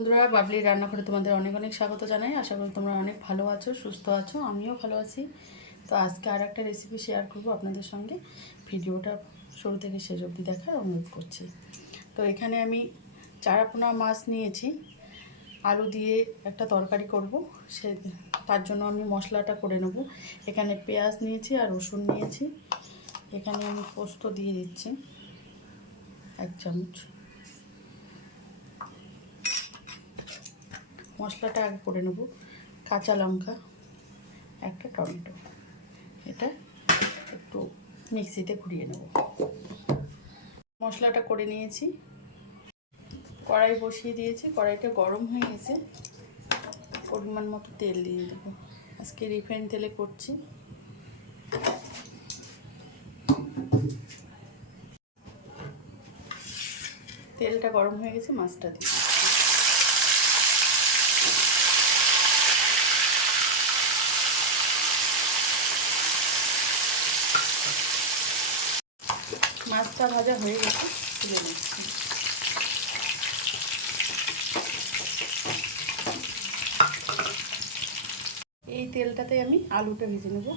বন্ধুরা, বাবলি রান্না করে তোমাদের অনেক অনেক স্বাগত জানাই। আশা করি তোমরা অনেক ভালো আছো, সুস্থ আছো, আমিও ভালো আছি। তো আজকে আর একটা রেসিপি শেয়ার করব আপনাদের সঙ্গে। ভিডিওটা শুরু থেকে শেষ অবধি দেখার অনুরোধ করছি। তো এখানে আমি চারাপোনা মাছ নিয়েছি। আলু দিয়ে একটা তরকারি করব। সে, তার জন্য আমি মশলাটা করে নেব। এখানে পেঁয়াজ নিয়েছি আর রসুন নিয়েছি। এখানে আমি পোস্ত দিয়ে দিচ্ছি। এক চামচ। মশলাটা আগে করে নেব। কাঁচা লঙ্কা, একটা টমেটো। এটা একটু মিক্সিতে ঘুরিয়ে নেব। মশলাটা করে নিয়েছি। কড়াই বসিয়ে দিয়েছি। কড়াইটা গরম হয়ে গেছে। পরিমাণ মতো তেল দিয়ে দেবো। আজকে রিফাইন তেলে করছি। তেলটা গরম হয়ে গেছে, মাছটা দিয়ে মাছটা ভাজা হয়ে গেছে তুলে নিচ্ছি। এই তেলটাতে আমি আলুটা ভেজে নেব।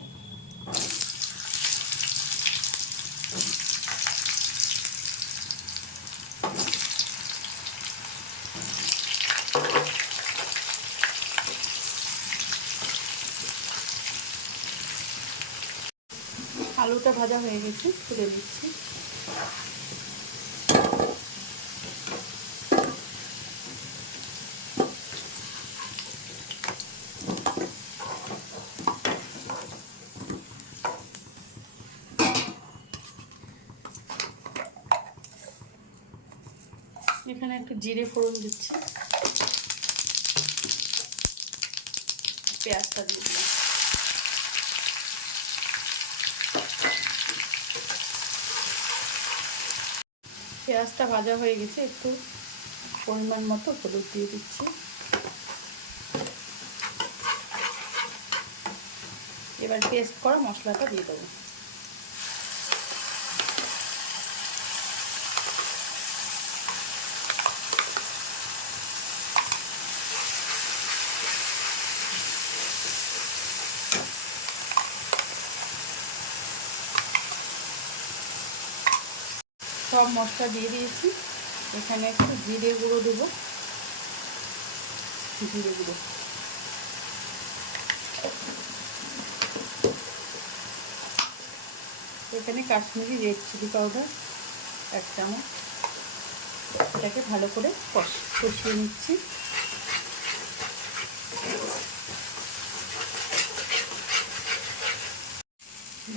আলুটা ভাজা হয়ে গেছে তুলে দিচ্ছি এখানে একটু জিরে ফোড়ন দিচ্ছি। পেঁয়াজটা দিয়ে পেঁয়াজটা ভাজা হয়ে গেছে, একটু পরিমাণ মতো হলুদ দিয়ে দিচ্ছি। এবার পেস্ট করা মশলাটা দিয়ে দেবো। সব মশলা দিয়ে দিয়েছি। এখানে একটু জিরে গুঁড়ো দেব। জিরে গুঁড়ো। এখানে কাশ্মীরি রেড চিলি পাউডার এক চামচ। এটাকে ভালো করে কষিয়ে নিচ্ছি।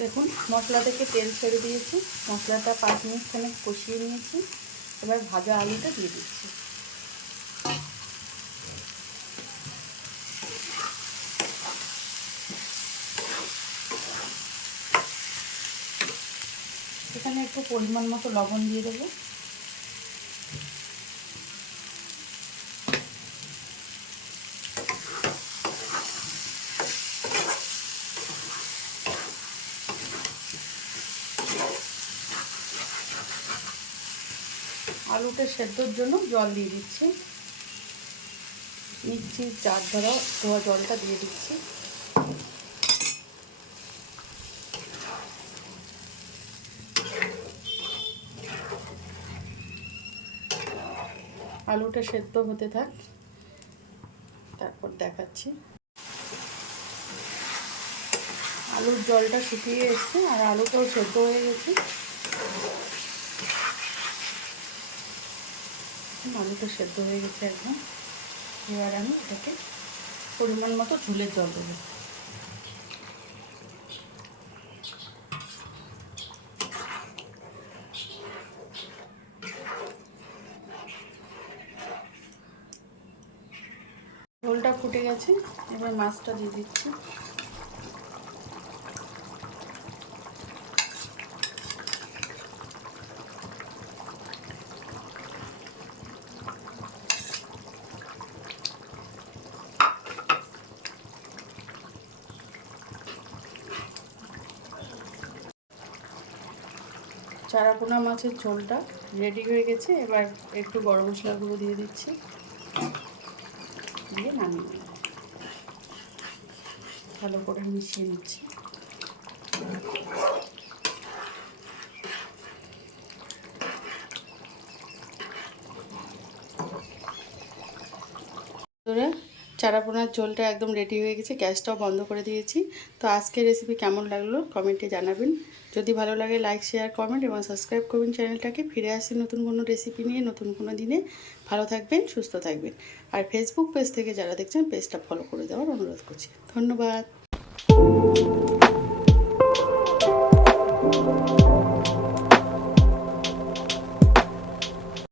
দেখুন মশলা থেকে তেল ছেড়ে দিয়েছি। মশলাটা পাঁচ মিনিট খানে কষিয়ে নিয়েছি। এবার ভাজা আলুটা দিয়ে দিচ্ছি। এখানে একটু পরিমাণ মতো লবণ দিয়ে দেবো। আলুটা সেদ্ধর জন্য জল দিয়ে দিচ্ছি। মিক্সির চার ধরা ধোয়া জলটা দিয়ে দিচ্ছি। আলুটা সেদ্ধ হতে থাক, তারপর দেখাচ্ছি। আলুর জলটা শুকিয়ে এসছে আর আলুটাও সেদ্ধ হয়ে গেছে। আলুটা সেদ্ধ হয়ে গেছে একদম। এবার আমি এটাকে পরিমাণ মতো ঝুলের জল দেবো। ঝোলটা ফুটে গেছে, এবার মাছটা দিয়ে দিচ্ছি। চারাপোনা মাছের ঝোলটা রেডি হয়ে গেছে। এবার একটু গরম মশলা গুঁড়ো দিয়ে দিচ্ছি। দিয়ে নামিয়ে ভালো করে মিশিয়ে নিচ্ছি। ধরে চারাপোনার ঝোলটা একদম রেডি হয়ে গেছে, গ্যাসটাও বন্ধ করে দিয়েছি। তো আজকের রেসিপি কেমন লাগল কমেন্টে জানাবেন। যদি ভালো লাগে লাইক শেয়ার কমেন্ট এবং সাবস্ক্রাইব করবেন চ্যানেলটাকে ফিরে আসি নতুন কোনো রেসিপি নিয়ে নতুন কোনো দিনে। ভালো থাকবেন, সুস্থ থাকবেন। আর ফেসবুক পেজ থেকে যারা দেখছেন পেজটা ফলো করে দেওয়ার অনুরোধ করছি। ধন্যবাদ।